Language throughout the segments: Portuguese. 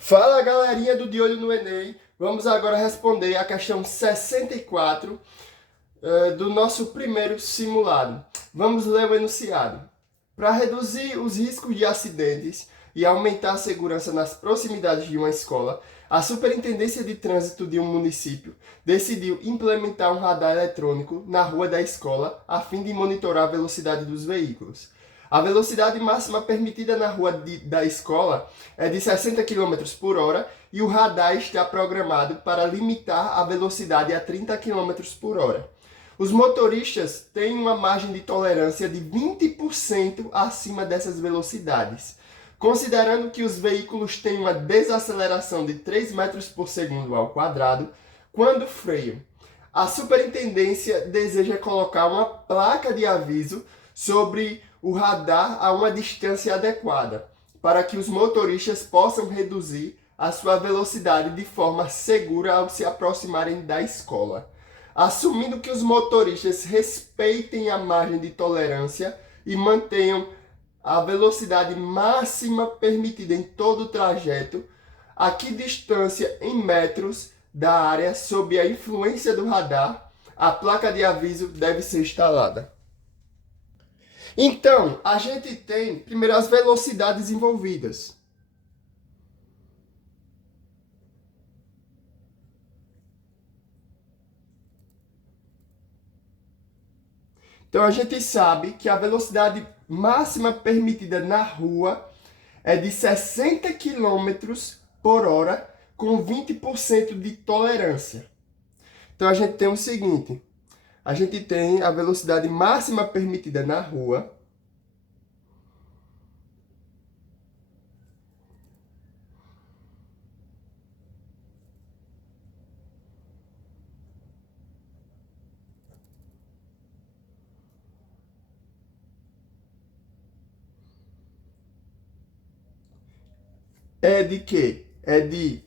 Fala, galerinha do De Olho no Enem. Vamos agora responder a questão 64 do nosso primeiro simulado. Vamos ler o enunciado. Para reduzir os riscos de acidentes e aumentar a segurança nas proximidades de uma escola, a Superintendência de Trânsito de um município decidiu implementar um radar eletrônico na rua da escola a fim de monitorar a velocidade dos veículos. A velocidade máxima permitida na rua da escola é de 60 km por hora e o radar está programado para limitar a velocidade a 30 km por hora. Os motoristas têm uma margem de tolerância de 20% acima dessas velocidades, considerando que os veículos têm uma desaceleração de 3 metros por segundo ao quadrado quando freiam. A superintendência deseja colocar uma placa de aviso sobre o radar a uma distância adequada, para que os motoristas possam reduzir a sua velocidade de forma segura ao se aproximarem da escola. Assumindo que os motoristas respeitem a margem de tolerância e mantenham a velocidade máxima permitida em todo o trajeto, a que distância em metros da área sob a influência do radar, a placa de aviso deve ser instalada. Então, a gente tem primeiro as velocidades envolvidas. Então, a gente sabe que a velocidade máxima permitida na rua é de 60 km por hora com 20% de tolerância. Então, a gente tem o seguinte. A gente tem a velocidade máxima permitida na rua, é de quê? É de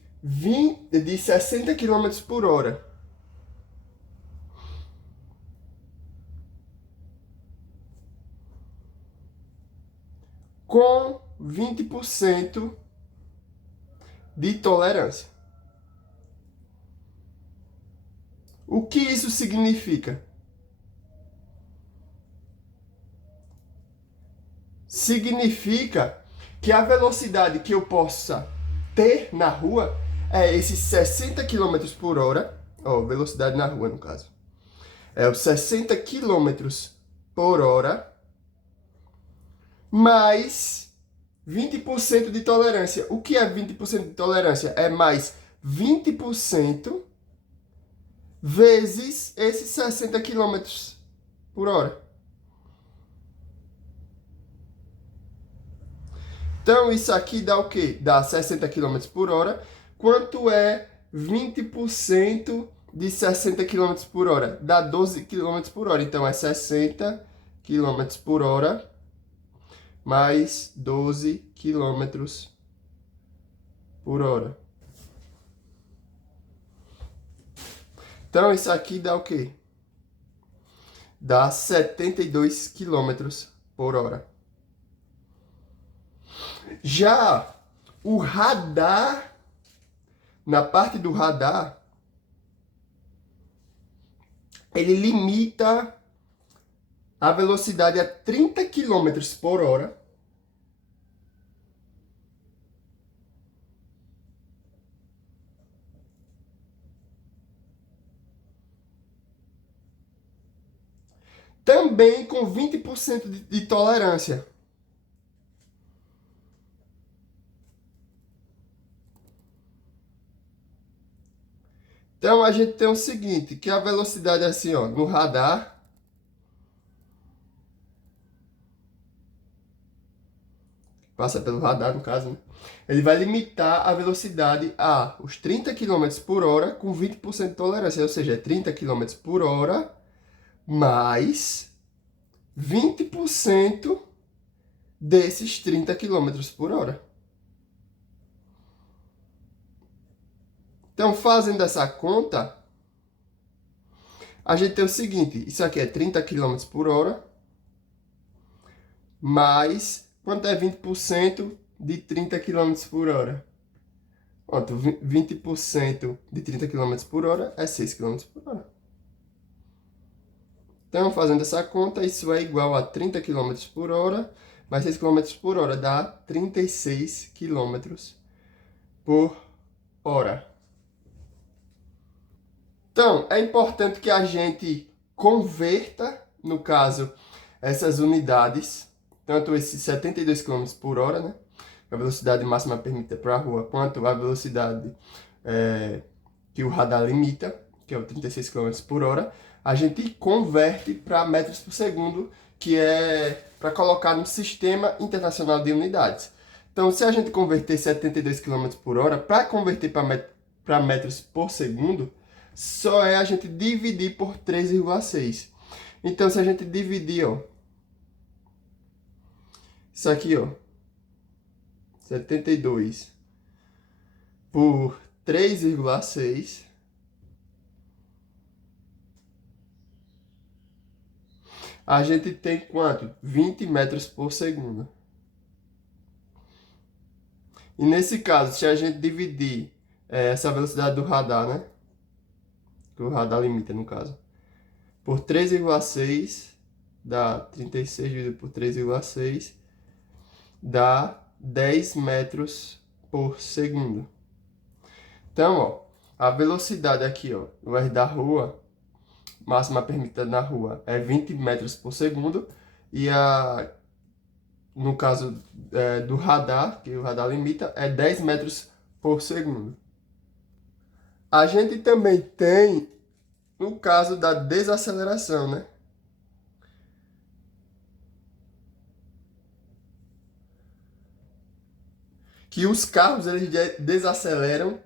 60 km por hora. Com 20% de tolerância. O que isso significa? Significa que a velocidade que eu possa ter na rua é esses 60 km por hora, velocidade na rua no caso, é os 60 km por hora, mais 20% de tolerância. O que é 20% de tolerância? É mais 20% vezes esses 60 km por hora. Então, isso aqui dá o quê? Dá 60 km por hora. Quanto é 20% de 60 km por hora? Dá 12 km por hora. Então, é 60 km por hora mais 12 km por hora. Então, isso aqui dá o quê? Dá 72 km por hora. Já o radar, na parte do radar, ele limita a velocidade a 30 km por hora. Também com 20% de tolerância. Então a gente tem o seguinte, que a velocidade é assim, no radar, passa pelo radar no caso, né? Ele vai limitar a velocidade a os 30 km por hora com 20% de tolerância, ou seja, é 30 km por hora mais 20% desses 30 km por hora. Então, fazendo essa conta, a gente tem o seguinte, isso aqui é 30 km por hora, mais, quanto é 20% de 30 km por hora? Pronto, 20% de 30 km por hora é 6 km por hora. Então, fazendo essa conta, isso é igual a 30 km por hora, mais 6 km por hora dá 36 km por hora. Então, é importante que a gente converta, no caso, essas unidades, tanto esses 72 km por hora, né? A velocidade máxima permitida para a rua, quanto a velocidade que o radar limita, que é o 36 km por hora, a gente converte para metros por segundo, que é para colocar no Sistema Internacional de Unidades. Então, se a gente converter 72 km por hora, para converter para metros por segundo, só é a gente dividir por 3,6. Então, se a gente dividir, ó, isso aqui, ó, 72 por 3,6, a gente tem quanto? 20 metros por segundo. E nesse caso, se a gente dividir essa velocidade do radar, né? Que o radar limita, no caso, por 3,6, dá 36 dividido por 3,6, dá 10 metros por segundo. Então, ó, a velocidade aqui, ó, no R da rua, máxima permitida na rua, é 20 metros por segundo. E no caso do radar, que o radar limita, é 10 metros por segundo. A gente também tem no caso da desaceleração, né? Que os carros eles desaceleram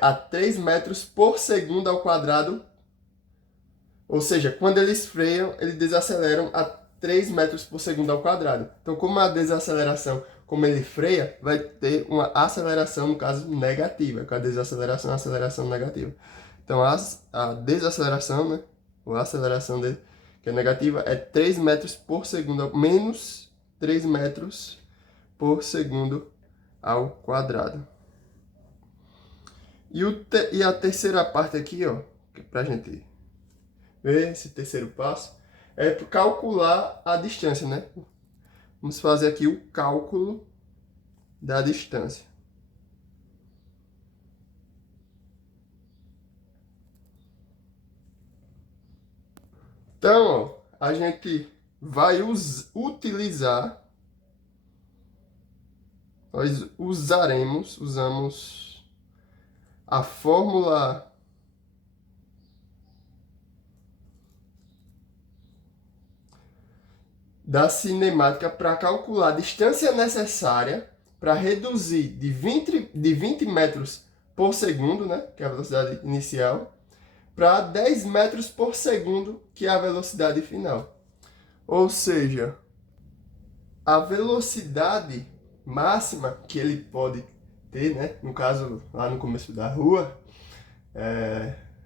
a 3 metros por segundo ao quadrado. Ou seja, quando eles freiam, eles desaceleram a 3 metros por segundo ao quadrado. Então, como a desaceleração, como ele freia, vai ter uma aceleração, no caso, negativa. Com a desaceleração, a aceleração negativa. Então, a desaceleração, né? Ou a aceleração dele, que é negativa, é 3 metros por segundo, menos 3 metros por segundo ao quadrado. E a terceira parte aqui, ó, pra gente ver esse terceiro passo, é calcular a distância, né? Vamos fazer aqui o cálculo da distância. Então, ó, a gente vai utilizar, nós usamos a fórmula da cinemática para calcular a distância necessária para reduzir de 20 metros por segundo, né, que é a velocidade inicial, para 10 metros por segundo, que é a velocidade final. Ou seja, a velocidade máxima que ele pode ter, né, no caso lá no começo da rua,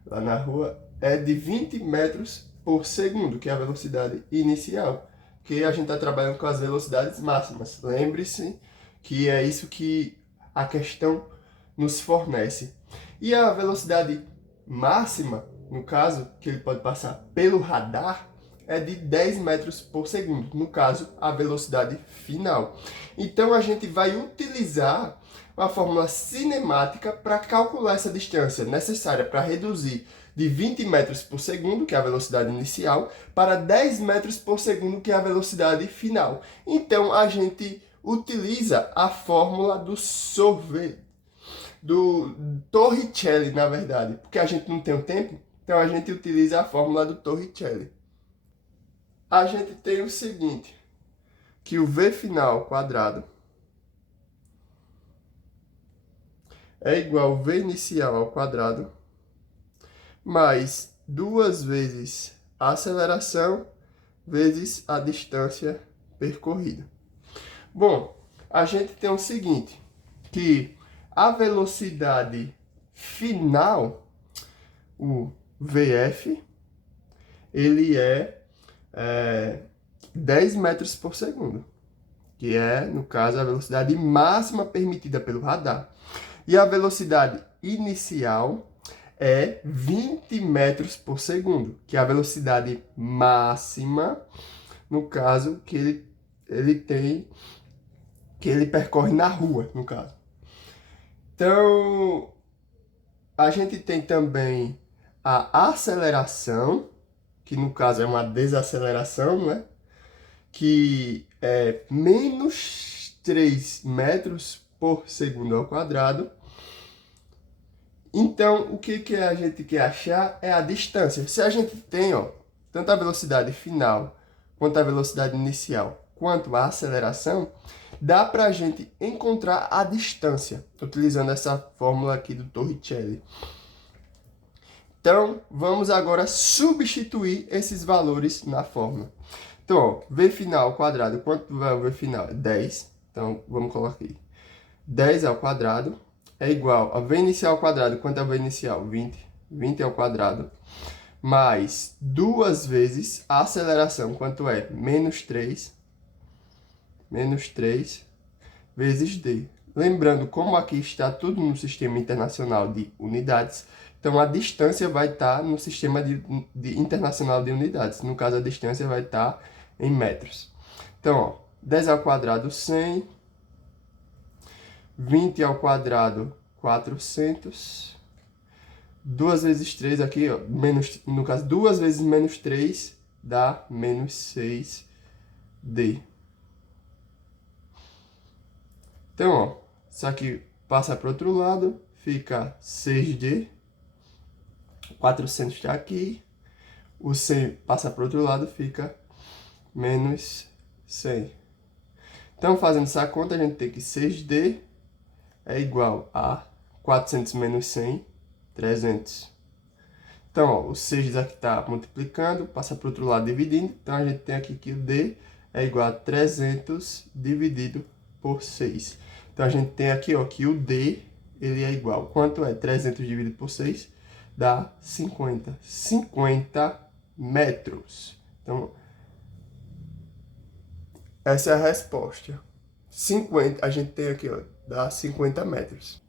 lá na rua, é de 20 metros por segundo, que é a velocidade inicial. Que a gente está trabalhando com as velocidades máximas. Lembre-se que é isso que a questão nos fornece. E a velocidade máxima, no caso, que ele pode passar pelo radar, é de 10 metros por segundo. No caso, a velocidade final. Então, a gente vai utilizar uma fórmula cinemática para calcular essa distância necessária para reduzir de 20 metros por segundo, que é a velocidade inicial, para 10 metros por segundo, que é a velocidade final. Então, a gente utiliza a fórmula do Torricelli, na verdade, porque a gente não tem o tempo, então a gente utiliza a fórmula do Torricelli. A gente tem o seguinte, que o V final quadrado é igual ao V inicial ao quadrado, mais 2 vezes a aceleração vezes a distância percorrida. Bom, a gente tem o seguinte, que a velocidade final, o VF, ele é 10 metros por segundo, que é, no caso, a velocidade máxima permitida pelo radar. E a velocidade inicial é 20 metros por segundo, que é a velocidade máxima, no caso, ele tem, que ele percorre na rua, no caso. Então, a gente tem também a aceleração, que no caso é uma desaceleração, né? Que é menos 3 metros por segundo ao quadrado. Então, o que a gente quer achar é a distância. Se a gente tem, ó, tanto a velocidade final, quanto a velocidade inicial, quanto a aceleração, dá para a gente encontrar a distância, utilizando essa fórmula aqui do Torricelli. Então, vamos agora substituir esses valores na fórmula. Então, ó, V final ao quadrado, quanto vai o V final? 10. Então, vamos colocar aqui. 10 ao quadrado é igual a V inicial ao quadrado. Quanto é a V inicial? 20. 20 ao quadrado. Mais 2 vezes a aceleração. Quanto é? Menos 3. Menos 3 vezes D. Lembrando, como aqui está tudo no Sistema Internacional de Unidades, então a distância vai estar no Sistema Internacional de Unidades. No caso, a distância vai estar em metros. Então, ó, 10 ao quadrado, 100. 20 ao quadrado, 400. 2 vezes 3 aqui, ó, menos, no caso, 2 vezes menos 3 dá menos 6D. Então, ó, isso aqui passa para o outro lado, fica 6D. 400 está aqui. O 100 passa para o outro lado, fica menos 100. Então, fazendo essa conta, a gente tem que 6D é igual a 400 menos 100, 300. Então, ó, o 6 aqui está multiplicando, passa para o outro lado dividindo. Então, a gente tem aqui que o D é igual a 300 dividido por 6. Então, a gente tem aqui, ó, que o D ele é igual. Quanto é 300 dividido por 6? Dá 50. 50 metros. Então, essa é a resposta. 50, a gente tem aqui, ó, dá 50 metros.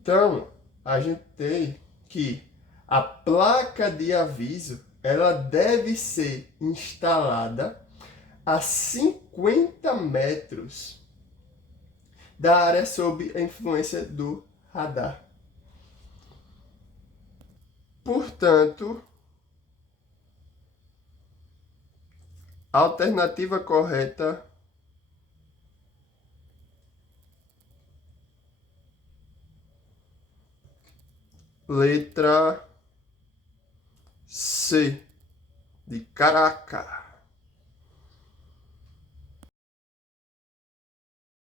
Então, a gente tem que a placa de aviso, ela deve ser instalada a 50 metros da área sob a influência do radar. Portanto, a alternativa correta letra C, de Caraca.